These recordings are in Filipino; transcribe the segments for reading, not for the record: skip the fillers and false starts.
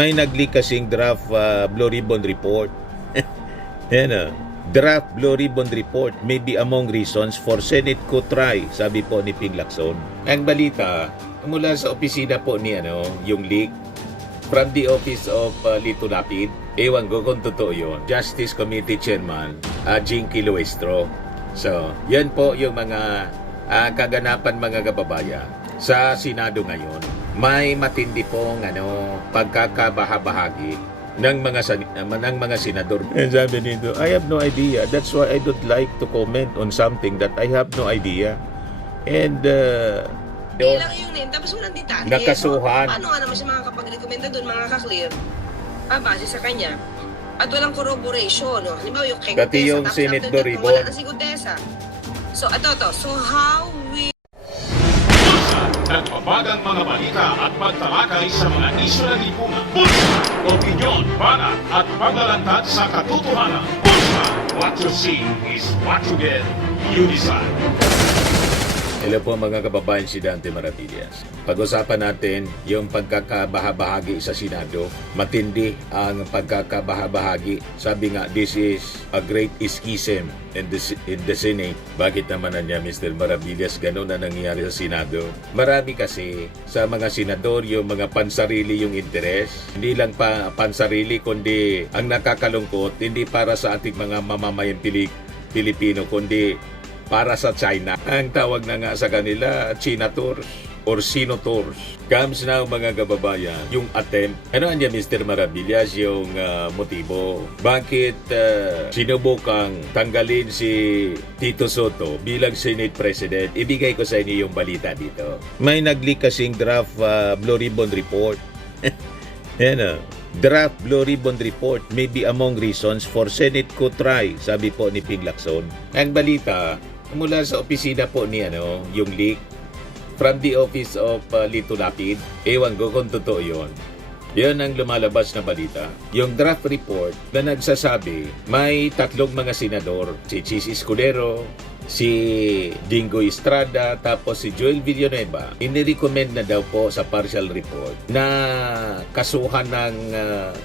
May nag-leak kasing draft Blue Ribbon Report. Yan Draft Blue Ribbon Report may be among reasons for Senate coup try, sabi po ni Ping Lacson. Ang balita mula sa opisina po ni yung leak from the office of Lito Lapid. Ewan ko kung totoo yun. Justice Committee Chairman Jinky Luestro. So, yan po yung mga kaganapan mga kababayan sa Senado ngayon. May matindi pong pagkakabahabahagi ng mga senador. And sabi nito, I have no idea. That's why I don't like to comment on something that I have no idea. And Hindi lang yung name, tapos walang detalye. nakasuhan. Paano nga naman siya makakapag-recommenda doon, makaka-clear, base sa kanya. At walang corroboration, no? Halimbawa yung kay Dati Gutesa, yung tapos Senate after that, Doribon. wala na si Gutesa. So, so how we Nagpapagang mga balita at pagtalakay sa mga isyu ng lipunan. Bulsa! Opinyon, banat at paglalantad sa katotohanan. Bulsa! What you see is what you get. You decide. Hello po mga kababayan, si Dante Maravillas. Pag-usapan natin yung pagkakabahabahagi sa Senado. Matindi ang pagkakabahabahagi. Sabi nga, this is a great schism in the Senate. Bakit naman na niya, Mr. Maravillas, ganun na nangyayari sa Senado? Marami kasi sa mga senador yung mga pansarili yung interes. Hindi lang pansarili, kundi ang nakakalungkot, hindi para sa ating mga mamamayang Pilipino, kundi para sa China. Ang tawag na nga sa kanila, China Tours or Sino Tours. Comes now mga kababayan, yung attempt. Ano niya Mr. Maravillas yung motibo? Bakit sinubukang tanggalin si Tito Soto bilang Senate President? Ibigay ko sa inyo yung balita dito. May nag-leak kasing draft Blue Ribbon Report. Yan Draft Blue Ribbon Report may be among reasons for Senate coup try, sabi po ni Ping Lacson. Ang balita mula sa opisina po ni yung leak from the office of Lito Lapid. Ewan ko kung totoo yun. Yan ang lumalabas na balita. Yung draft report na nagsasabi may tatlong mga senador, si Chis Escudero, si Dingo Estrada, tapos si Joel Villanueva, inirecommend na daw po sa partial report na kasuhan ng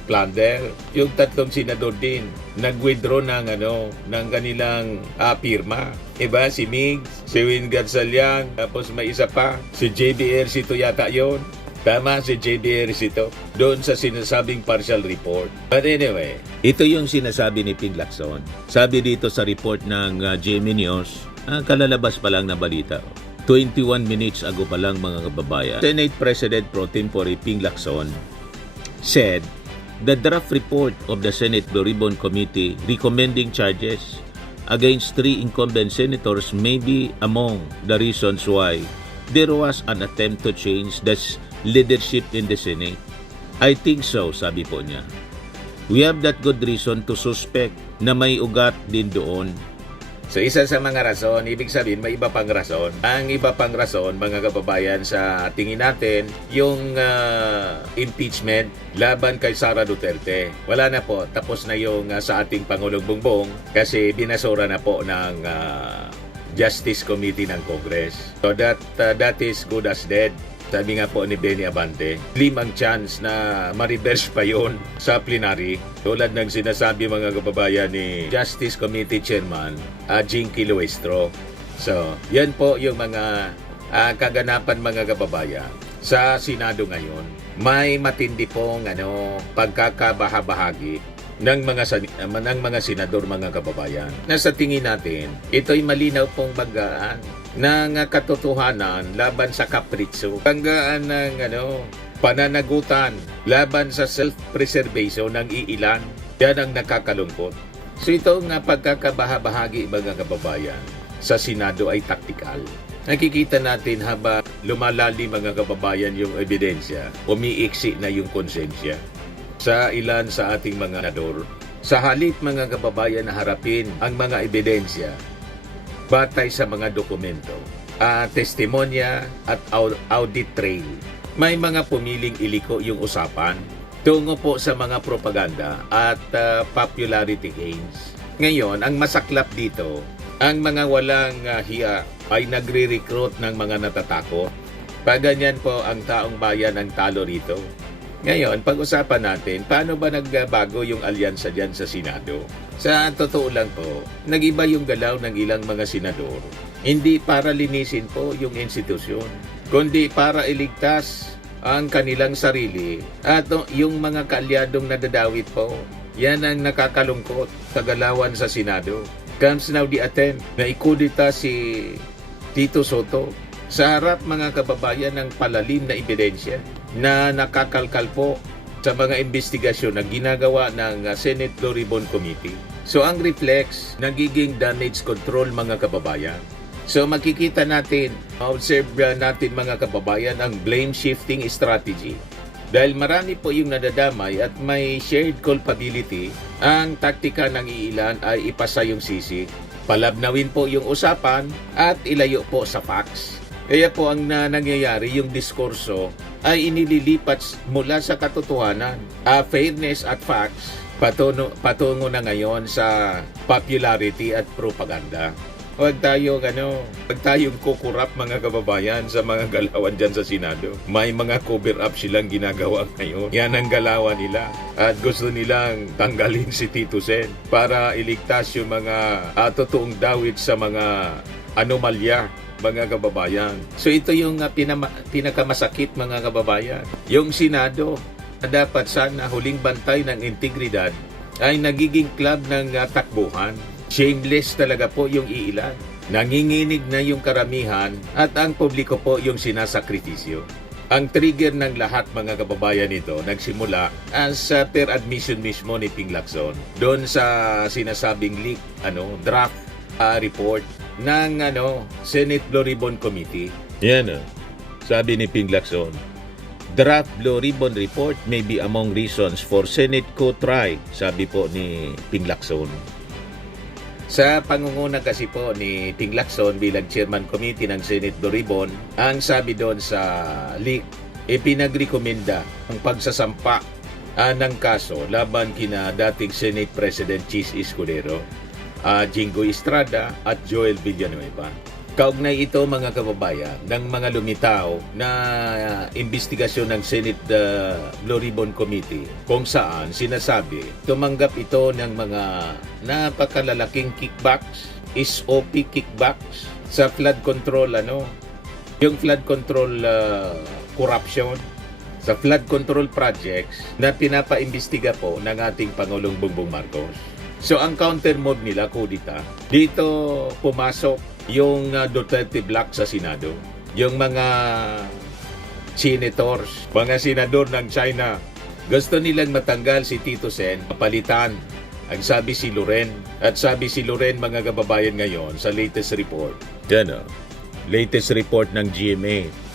plunder. Yung tatlong senador din nag-withdraw ng kanilang pirma. Iba, si Mig, si Win Garzalian, tapos may isa pa, si JB Ercito yata yon. Tama, si JB Ercito doon sa sinasabing partial report. But anyway, ito yung sinasabi ni Ping Lacson. Sabi dito sa report ng GMA News, kalalabas pa lang na balita. 21 minutes ago pa lang mga kababayan. Senate President Pro Tempore Ping Lacson said the draft report of the Senate Blue Ribbon Committee recommending charges against 3 incumbent senators may be among the reasons why there was an attempt to change the leadership in the Senate. I think so, sabi po niya. We have that good reason to suspect na may ugat din doon. So isa sa mga rason, ibig sabihin may iba pang rason. Ang iba pang rason, mga kababayan, sa tingin natin, yung impeachment laban kay Sara Duterte. Wala na po, tapos na yung sa ating Pangulong Bongbong kasi binasura na po ng Justice Committee ng Congress. So that is good as dead. Sabi nga po ni Benny Abante, slim ang chance na ma-reverse pa yun sa plenary. Tulad ng sinasabi mga kababayan ni Justice Committee Chairman Jinky Luestro. So, yan po yung mga kaganapan mga kababayan sa Senado ngayon. May matindi pong pagkakabahabahagi ng mga senador mga kababayan. Nasa tingin natin, ito'y malinaw pong bagaan ng katotohanan laban sa kapritso. Banggaan ng pananagutan laban sa self-preservation ng iilan. Yan ang nakakalungkot. So itong pagkakabahabahagi mga kababayan sa Senado ay taktikal. Nakikita natin habang lumalalim mga kababayan yung ebidensya, umiiksi na yung konsensya sa ilan sa ating mga senador. Sa halip mga kababayan na harapin ang mga ebidensya batay sa mga dokumento, testimonya at audit trail, may mga pumiling iliko yung usapan tungo po sa mga propaganda at popularity gains. Ngayon, ang masaklap dito, ang mga walang hiya ay nagre-recruit ng mga natatakot. Paganyan po ang taong bayan ang talo rito. Ngayon, pag-usapan natin, paano ba nagbago yung alyansa dyan sa Senado? Sa totoo lang po, nag-iba yung galaw ng ilang mga senador. Hindi para linisin po yung institusyon, kundi para iligtas ang kanilang sarili at yung mga kaalyadong nadadawit po. Yan ang nakakalungkot sa galawan sa Senado. Comes now the attempt na ikudita si Tito Soto sa harap mga kababayan ng palalim na ebidensya na nakakalkal po sa mga investigasyon na ginagawa ng Senate Floribon Committee. So ang reflex, nagiging damage control mga kababayan. So makikita natin, observe natin mga kababayan ang blame shifting strategy. Dahil marami po yung nadadamay at may shared culpability, ang taktika ng iilan ay ipasa yung sisi, palabnawin po yung usapan at ilayo po sa facts. Kaya po ang nangyayari yung diskurso ay inililipat mula sa katotohanan, fairness at facts, patungo na ngayon sa popularity at propaganda. Huwag tayong kukurap mga kababayan sa mga galawan dyan sa Senado. May mga cover up silang ginagawa ngayon. Yan ang galawan nila. At gusto nilang tanggalin si Tito Sen para iligtas yung mga totoong dawit sa mga anomalya mga kababayan. So ito yung pinakamasakit mga kababayan. Yung Senado na dapat sana huling bantay ng integridad ay nagiging club ng takbuhan. Shameless talaga po yung iilan. Nanginginig na yung karamihan at ang publiko po yung sinasakripisyo. Ang trigger ng lahat mga kababayan nito nagsimula as per admission mismo ni Ping Lacson doon sa sinasabing leak draft report ng Senate Floribon Committee. Yan sabi ni Ping Lacson. Draft Blue Ribbon Report may be among reasons for Senate coup try, sabi po ni Ping Lacson. Sa pangunguna kasi po ni Ping Lacson bilang Chairman Committee ng Senate Blue Ribbon, ang sabi doon sa leak, pinagrekomenda ang pagsasampa ng kaso laban kina dating Senate President Chis Escudero, Jinggoy Estrada at Joel Villanueva. Kaugnay ito mga kababayan ng mga lumitaw na investigasyon ng Senate Blue Ribbon Committee kung saan sinasabi tumanggap ito ng mga napakalalaking kickbacks, SOP kickbacks sa flood control yung flood control corruption sa flood control projects na pinapaimbestiga po ng ating Pangulong Bongbong Marcos. So ang counter move nila, kudita, dito pumasok yung Duterte Black sa Senado. Yung mga senators, mga senador ng China, gusto nilang matanggal si Tito Sen, papalitan. Ang sabi si Loren, at sabi si Loren mga kababayan ngayon sa latest report. Latest report ng GMA.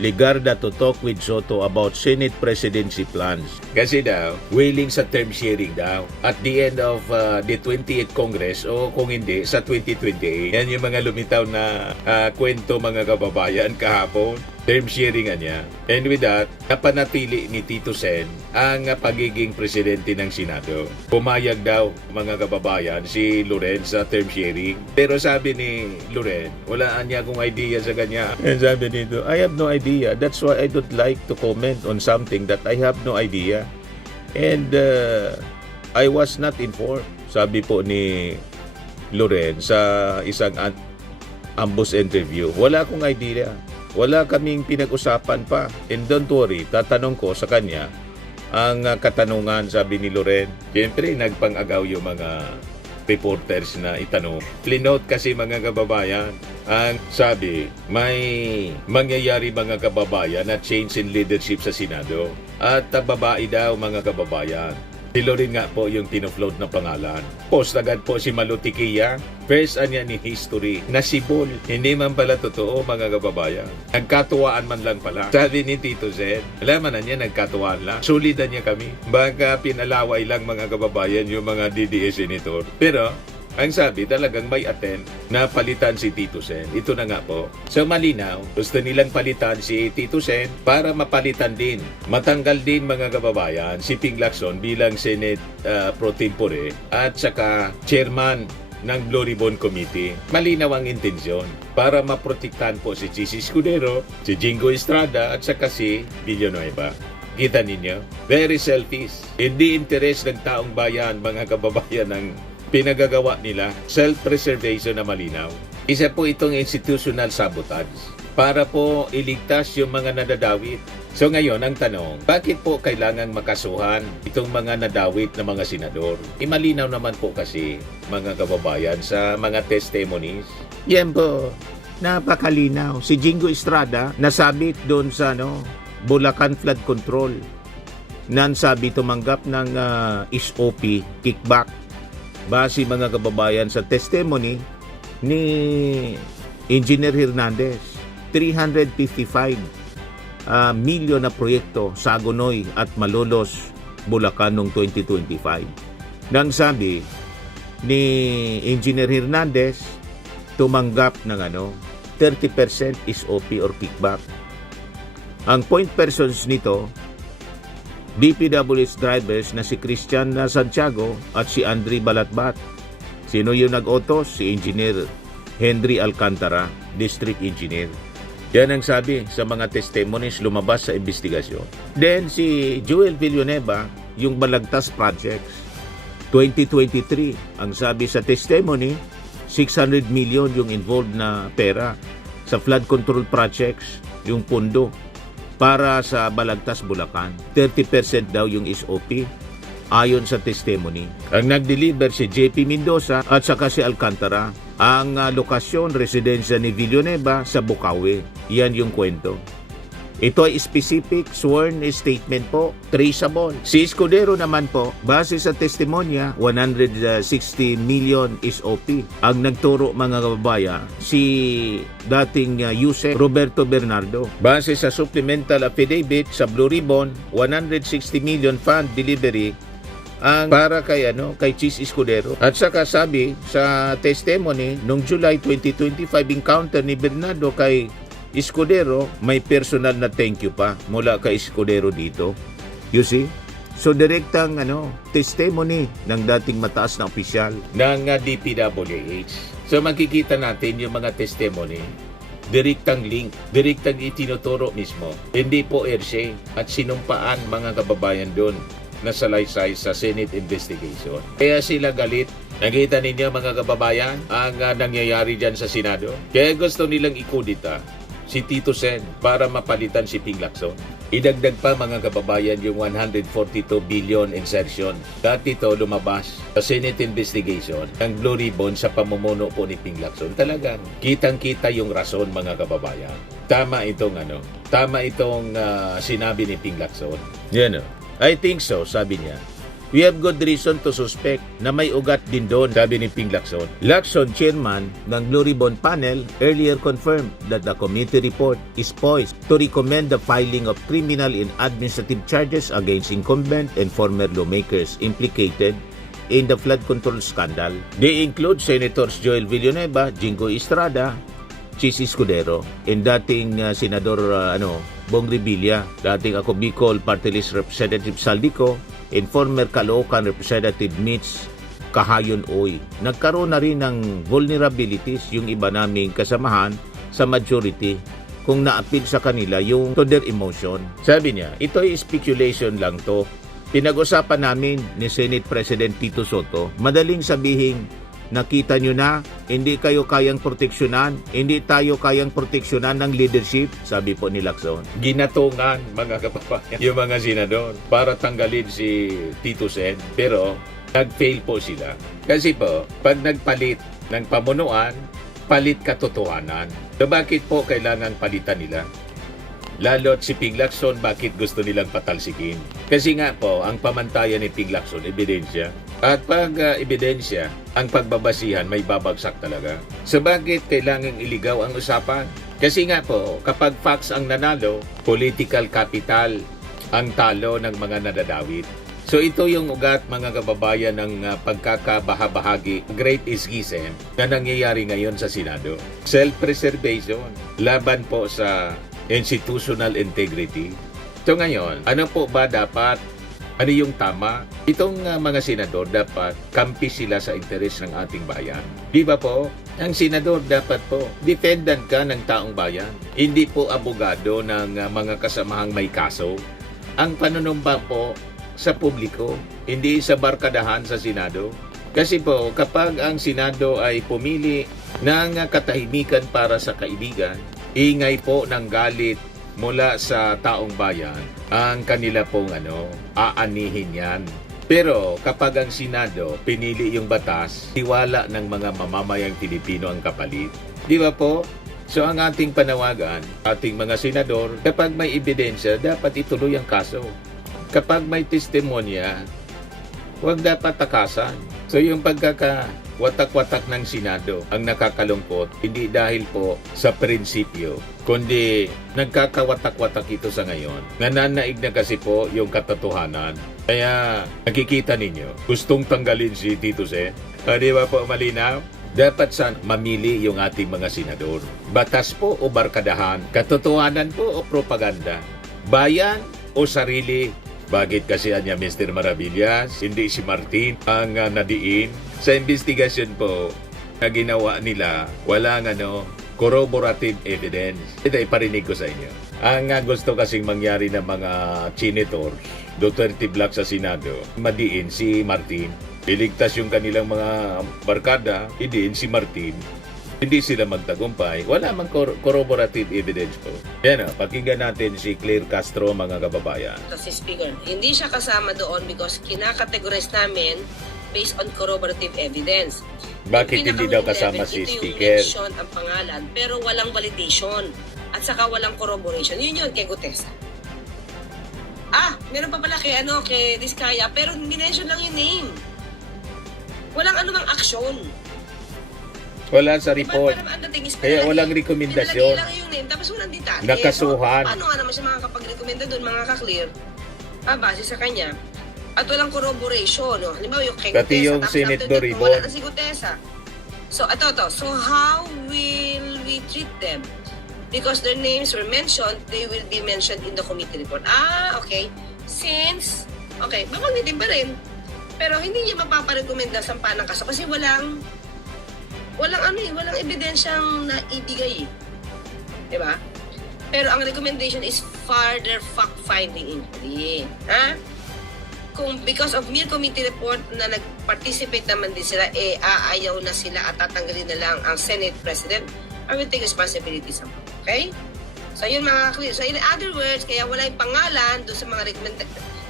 Ligarda to talk with Soto about Senate presidency plans. Kasi daw, willing sa term sharing daw. At the end of the 28th Congress o kung hindi, sa 2028. Yan yung mga lumitaw na kwento mga kababayan kahapon. Term sharing niya. And with that, napanatili ni Tito Sen ang pagiging presidente ng Senado. Pumayag daw mga kababayan si Loren sa term sharing. Pero sabi ni Loren, wala niya akong idea sa kanya. And sabi nito, I have no idea. That's why I don't like to comment on something that I have no idea. And I was not informed. Sabi po ni Loren sa isang ambush interview, wala akong idea. Wala kaming pinag-usapan pa. And don't worry, tatanong ko sa kanya ang katanungan, sabi ni Loren. Siyempre, nagpang-agaw yung mga reporters na itanong. Flinote kasi mga kababayan. Ang sabi, may mangyayari mga kababayan na change in leadership sa Senado. At babae daw mga kababayan. Si Loren nga po yung tinofloat na pangalan. Post agad po si Malutikia. First anya ni history na sibol. Hindi man pala totoo mga kababayan. Nagkatuwaan man lang pala. Sabi ni Tito Sen, alaman na niya nagkatuwaan lang. Sulidan niya kami. Baka pinalaway lang mga kababayan yung mga DDS senator. Pero ang sabi talagang may attend na palitan si Tito Sen. Ito na nga po. So malinaw, gusto nilang palitan si Tito Sen para mapalitan din. Matanggal din mga kababayan si Ping Lacson bilang Senate Pro Tempore at saka chairman ng Blue Ribbon Committee. Malinaw ang intensyon para maprotektahan po si Chis Escudero, si Jinggoy Estrada at saka si Villanueva. Kita ninyo? Very selfish. Hindi interes ng taong bayan, mga kababayan, ng pinagagawa nila. Self-preservation na malinaw. Isa po itong institutional sabotage para po iligtas yung mga nadadawit. So ngayon, ang tanong, bakit po kailangang makasuhan itong mga nadawit na mga senador? Malinaw naman po kasi, mga kababayan, sa mga testimonies. Yan po, napakalinaw. Si Jingo Estrada nasabit doon sa Bulacan Flood Control. Nansabi tumanggap ng SOP, kickback. Base mga kababayan sa testimony ni Engineer Hernandez, 355 milyon na proyekto sa Agonoy at Malolos, Bulacan noong 2025. Nang sabi ni Engineer Hernandez, tumanggap ng 30% SOP or kickback. Ang point persons nito, DPWH drivers na si Christian Santiago at si Andre Balatbat. Sino yung nag-autos? Si Engineer Henry Alcantara, District Engineer. Yan ang sabi sa mga testimonies lumabas sa investigasyon. Then si Joel Villanueva, yung Balagtas Projects, 2023, ang sabi sa testimony, 600 million yung involved na pera sa flood control projects, yung pundo para sa Balagtas, Bulacan. 30% daw yung SOP ayon sa testimony. Ang nag-deliver si JP Mendoza at saka si Alcantara. Ang lokasyon, residensya ni Villanueva sa Bukawi. Yan yung kwento. Ito ay specific sworn statement po, traceable. Si Escudero naman po, base sa testimonya, 160 million SOP. Ang nagturo mga kababayan, si dating Yusek Roberto Bernardo. Base sa supplemental affidavit sa Blue Ribbon, 160 million fund delivery ang para kay Chis Escudero. At saka sabi sa testimony nung July 2025 encounter ni Bernardo kay Escudero, may personal na thank you pa mula kay Escudero dito. You see? So direktang testimony ng dating mataas na opisyal ng DPWH. So makikita natin yung mga testimony, direktang link, direktang itinuturo mismo. Hindi po hearsay at sinumpaan mga kababayan doon na salaysay sa Senate investigation. Kaya sila galit. Nakita ninyo mga kababayan ang nangyayari dyan sa Senado. Kaya gusto nilang ikudita si Tito Sen para mapalitan si Ping Lacson. Idagdag pa mga kababayan yung 142 billion insertion. Dati ito lumabas sa Senate investigation ng Blue Ribbon sa pamumuno po ni Ping Lacson. Talagang kitang-kita yung rason mga kababayan. Tama itong sinabi ni Ping Lacson. Yan I think so, sabi niya. We have good reason to suspect na may ugat din doon, sabi ni Ping Lacson. Lacson, chairman ng Blue Ribbon Panel, earlier confirmed that the committee report is poised to recommend the filing of criminal and administrative charges against incumbent and former lawmakers implicated in the flood control scandal. They include Senators Joel Villanueva, Jingo Estrada, Chis Escudero, and dating Senador Bong Revilla, dating ako Bicol Party List Representative Saldico, and former Caloocan Representative Mitch Kahayon Oy. Nagkaroon na rin ng vulnerabilities yung iba naming kasamahan sa majority kung na-appeal sa kanila yung to their emotion. Sabi niya, ito ay speculation lang to. Pinag-usapan namin ni Senate President Tito Soto, madaling sabihin, nakita nyo na, hindi kayo kayang proteksyonan, hindi tayo kayang proteksyonan ng leadership, sabi po ni Lacson. Ginatungan mga kababayan yung mga senador para tanggalin si Tito Sen, pero nag-fail po sila. Kasi po, pag nagpalit ng pamunuan, palit katotohanan. So bakit po kailangan palitan nila? Lalo't si Ping Lacson, bakit gusto nilang patalsikin? Kasi nga po, ang pamantayan ni Ping Lacson, ebidensya. At pag ebidensya, ang pagbabasihan may babagsak talaga. So bakit kailangang iligaw ang usapan? Kasi nga po, kapag facts ang nanalo, political capital ang talo ng mga nadadawit. So ito yung ugat mga kababayan ng pagkakabahabahagi, great schism na nangyayari ngayon sa Senado. Self-preservation, laban po sa institutional integrity. So ngayon, ano po ba dapat? Ano yung tama? Itong mga senador dapat kampi sila sa interes ng ating bayan. Di ba po? Ang senador dapat po, defendant ka ng taong bayan. Hindi po abogado ng mga kasamahang may kaso. ang panunumpa po sa publiko, hindi sa barkadahan sa Senado. Kasi po, kapag ang Senado ay pumili ng katahimikan para sa kaibigan, ingay po ng galit mula sa taong bayan, ang kanila pong aanihin yan. Pero kapag ang Senado pinili yung batas, tiwala ng mga mamamayang Pilipino ang kapalit. Di ba po? So ang ating panawagan, ating mga senador, kapag may ebidensya, dapat ituloy ang kaso. Kapag may testimonya, huwag dapat takasan. So yung pagkakawatak-watak ng Senado ang nakakalungkot, hindi dahil po sa prinsipyo, kundi nagkakawatak-watak ito sa ngayon. Nananaig na kasi po yung katotohanan. Kaya nakikita ninyo, gustong tanggalin si Tito Sen. Di ba po malinaw? Dapat mamili yung ating mga senador. Batas po o barkadahan, katotohanan po o propaganda, bayan o sarili. Bakit kasi niya Mr. Maravillas, hindi si Martin ang nadiin? Sa investigasyon po na ginawa nila, walang corroborative evidence. Ito iparinig ko sa inyo. Ang gusto kasing mangyari ng mga senators, Duterte Black sa Senado, madiin si Martin. Iligtas yung kanilang mga barkada, idiin si Martin. Hindi sila magtagumpay. Wala mang corroborative evidence po. Yan pakinggan natin si Claire Castro, mga kababayan. Kasi Speaker, hindi siya kasama doon because kinakategorize namin based on corroborative evidence. Bakit hindi daw kasama si Speaker? Ito yung mention ang pangalan pero walang validation at saka walang corroboration. Yun kay Gutesa. Meron pa pala kay Diskaya pero minention lang yung name. Walang anumang aksyon. Wala sa report. Diba, ang dating is Kaya walang rekomendasyon. Pinalagay lang yung name, tapos walang detalye. Nakasuhan. So, paano nga naman siya makakapag-rekomenda doon, mga ka-clear? Base sa kanya. At walang corroboration. No? Halimbawa yung kay Pati Gutesa, yung tapos Senate after that, Doribon. wala na si Gutesa. So, So, how will we treat them? Because their names were mentioned, they will be mentioned in the committee report. Okay. Babanggitin pa rin. Pero hindi niya mapaparekomenda sa ng kaso kasi walang ebidensyang naibigay. Diba? Pero ang recommendation is further fact-finding inquiry. Kung because of mere committee report na nag-participate naman din sila, aayaw na sila at tatanggalin na lang ang Senate President, I will take responsibility sa mga. Okay? So yun mga clear. So in other words, kaya wala yung pangalan doon sa mga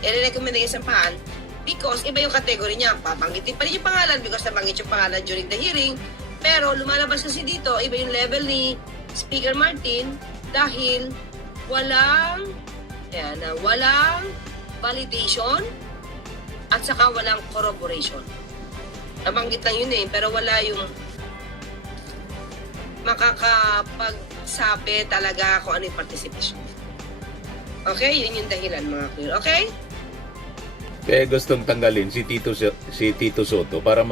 recommend yung sampahan because iba yung category niya. Papanggitin pa rin yung pangalan because nabanggit yung pangalan during the hearing. Pero lumalabas kasi dito, iba yung level ni Speaker Martin dahil walang validation at saka walang corroboration. Nabanggit lang yun pero wala yung makakapagsabi talaga kung ano yung participation. Okay? Yun yung dahilan mga clear. Okay? Kaya gustong tanggalin si Tito Soto para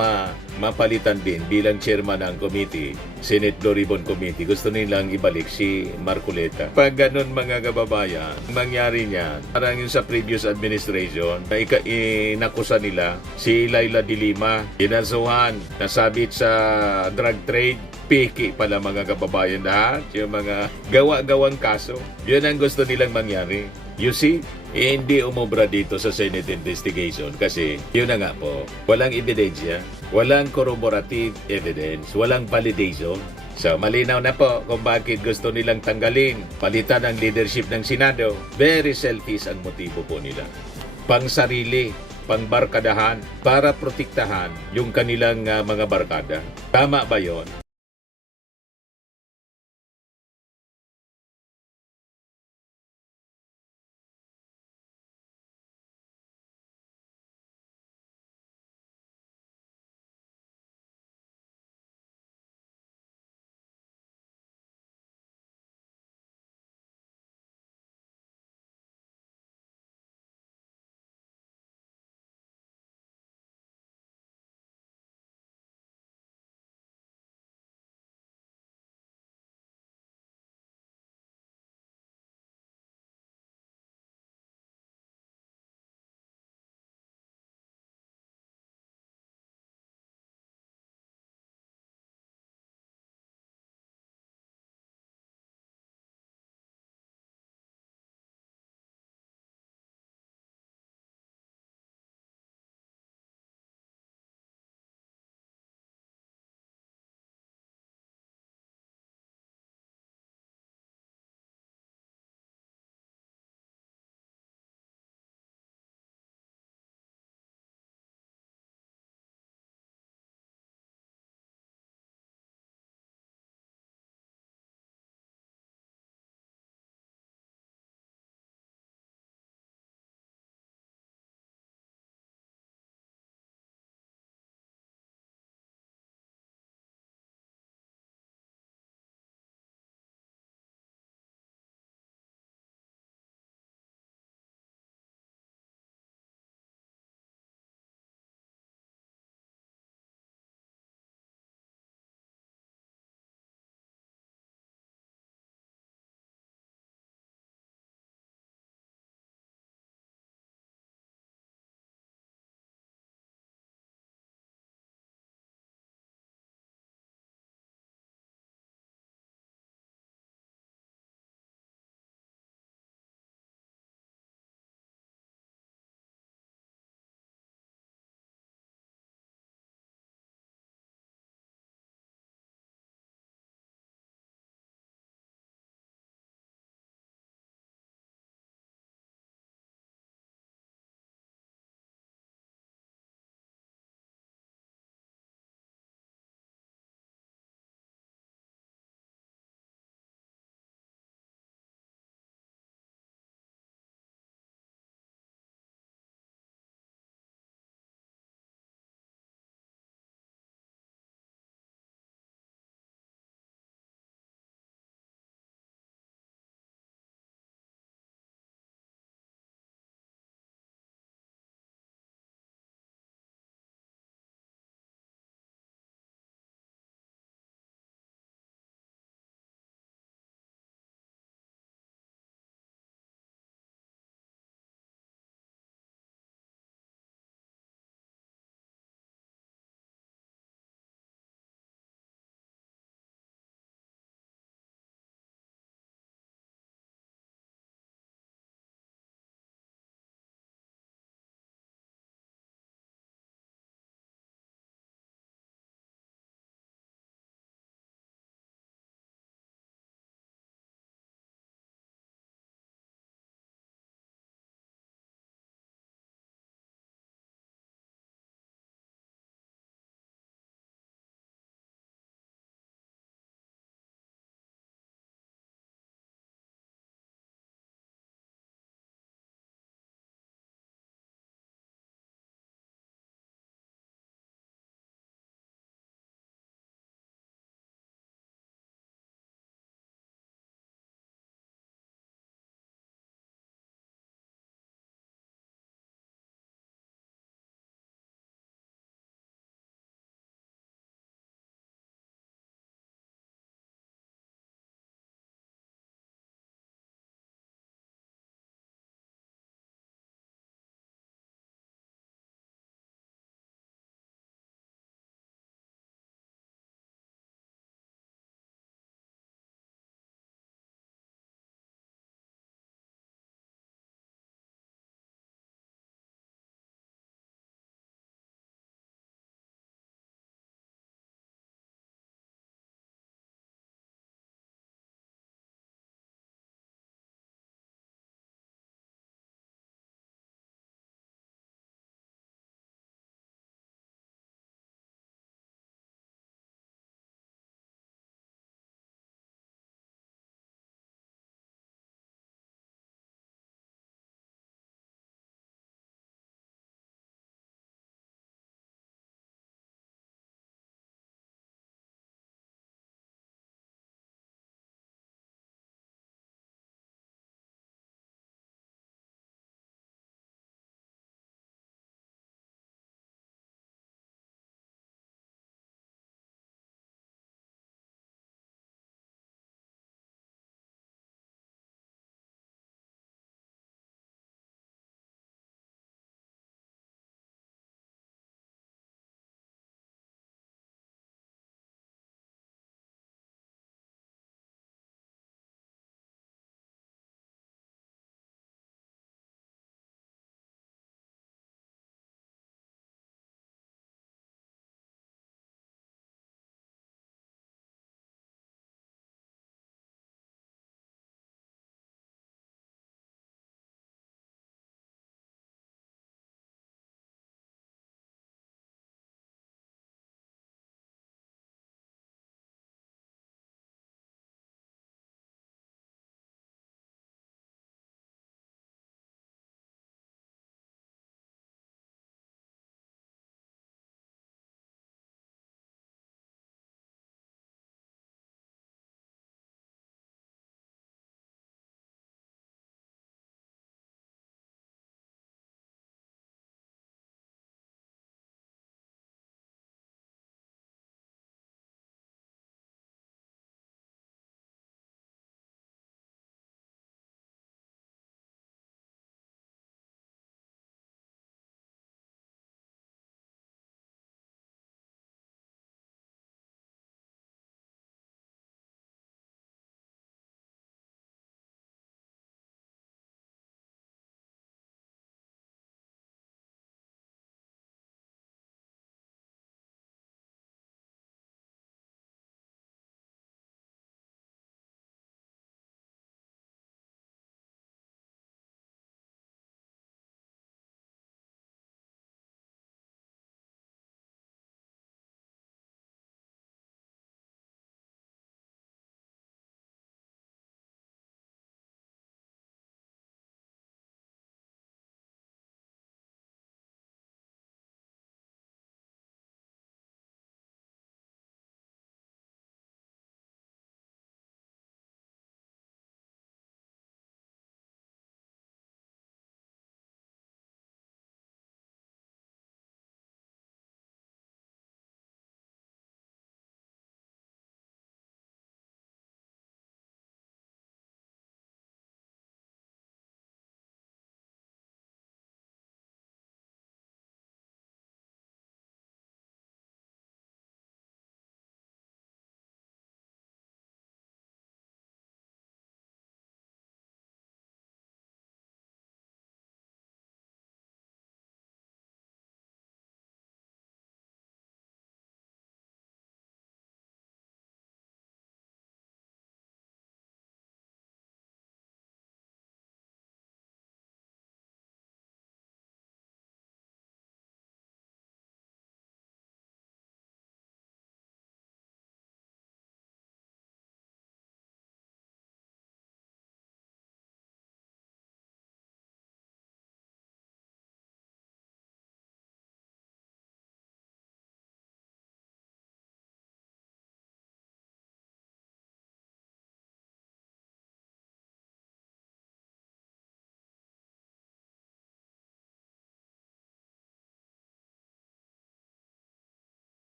mapalitan din bilang chairman ng committee, Senate Doribon Committee. Gusto nilang ibalik si Marcoleta. Pag ganun mga kababayan, mangyari niyan, parang yung sa previous administration, na inakusa nila si Laila de Lima, inasuhan, nasabit sa drug trade, piki pala mga kababayan lahat, yung mga gawa-gawang kaso. Yun ang gusto nilang mangyari. You see, hindi umubra dito sa Senate investigation kasi yun na nga po, walang ebidensya, walang corroborative evidence, walang validation. So malinaw na po kung bakit gusto nilang tanggalin, palitan ang leadership ng Senado. Very selfish ang motibo po nila. Pang sarili, pang barkadahan, para protektahan yung kanilang mga barkada. Tama ba yon?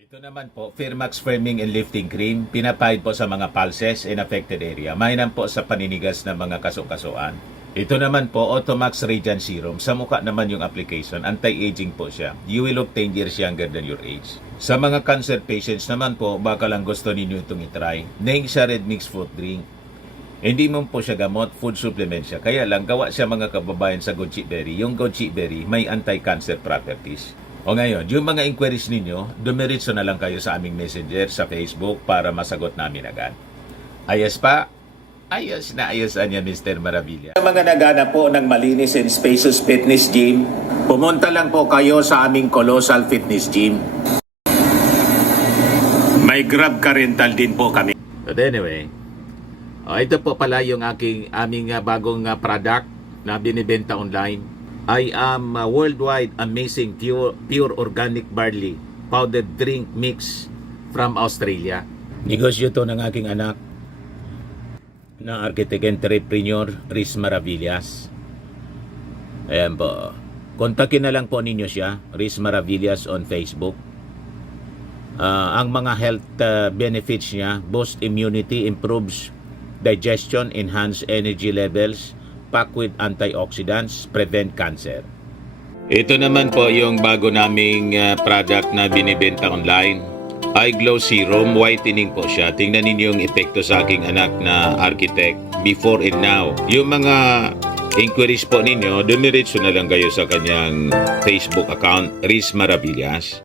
Ito naman po, Firmax Firming and Lifting Cream, pinapahid po sa mga pulses in affected area. Mainam po sa paninigas ng mga kaso-kasuan. Ito naman po, Automax Radiant Serum. Sa mukha naman yung application, anti-aging po siya. You will look 10 years younger than your age. Sa mga cancer patients naman po, baka lang gusto ninyo itong itry. Neng siya red mixed fruit drink. Hindi mo po siya gamot, food supplement siya. Kaya lang, gawa siya mga kababayan sa goji berry. Yung goji berry, may anti-cancer properties. O ngayon, yung mga inquiries ninyo, dumiritso na lang kayo sa aming messenger sa Facebook para masagot namin agad. Ayos pa? Ayos na ayos niya, Mr. Maravilla. Sa mga naghanap po ng malinis and spacious fitness gym, pumunta lang po kayo sa aming Colossal Fitness Gym. May Grab car rental din po kami. But anyway, ito po pala yung aming bagong product na binibenta online. I am worldwide amazing pure organic barley powdered drink mix from Australia. Negosyo to ng aking anak na architect entrepreneur Riz Maravillas. Ayan po. Kontakin na lang po ninyo siya, Riz Maravillas on Facebook. Ang mga health benefits niya, boost immunity, improves digestion, enhance energy levels, packed with antioxidants, prevent cancer. Ito naman po yung bago naming product na binibenta online. Eye Glow Serum, whitening po siya. Tingnan ninyo yung epekto sa aking anak na architect before and now. Yung mga inquiries po ninyo, dumiretso na lang kayo sa kanyang Facebook account, Riz Maravillas.